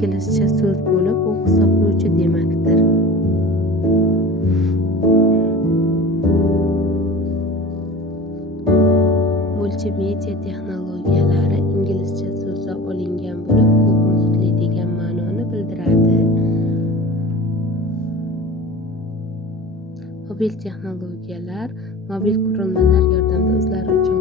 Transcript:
inglizcha so'z bo'lib, u hisoblovchi demakdir. Multimedia texnologiyalari inglizcha so'zdan olingan bo'lib, ko'p muhitli degan ma'noni bildiradi. Mobil texnologiyalar mobil qurilmalar yordamida o'zlari uchun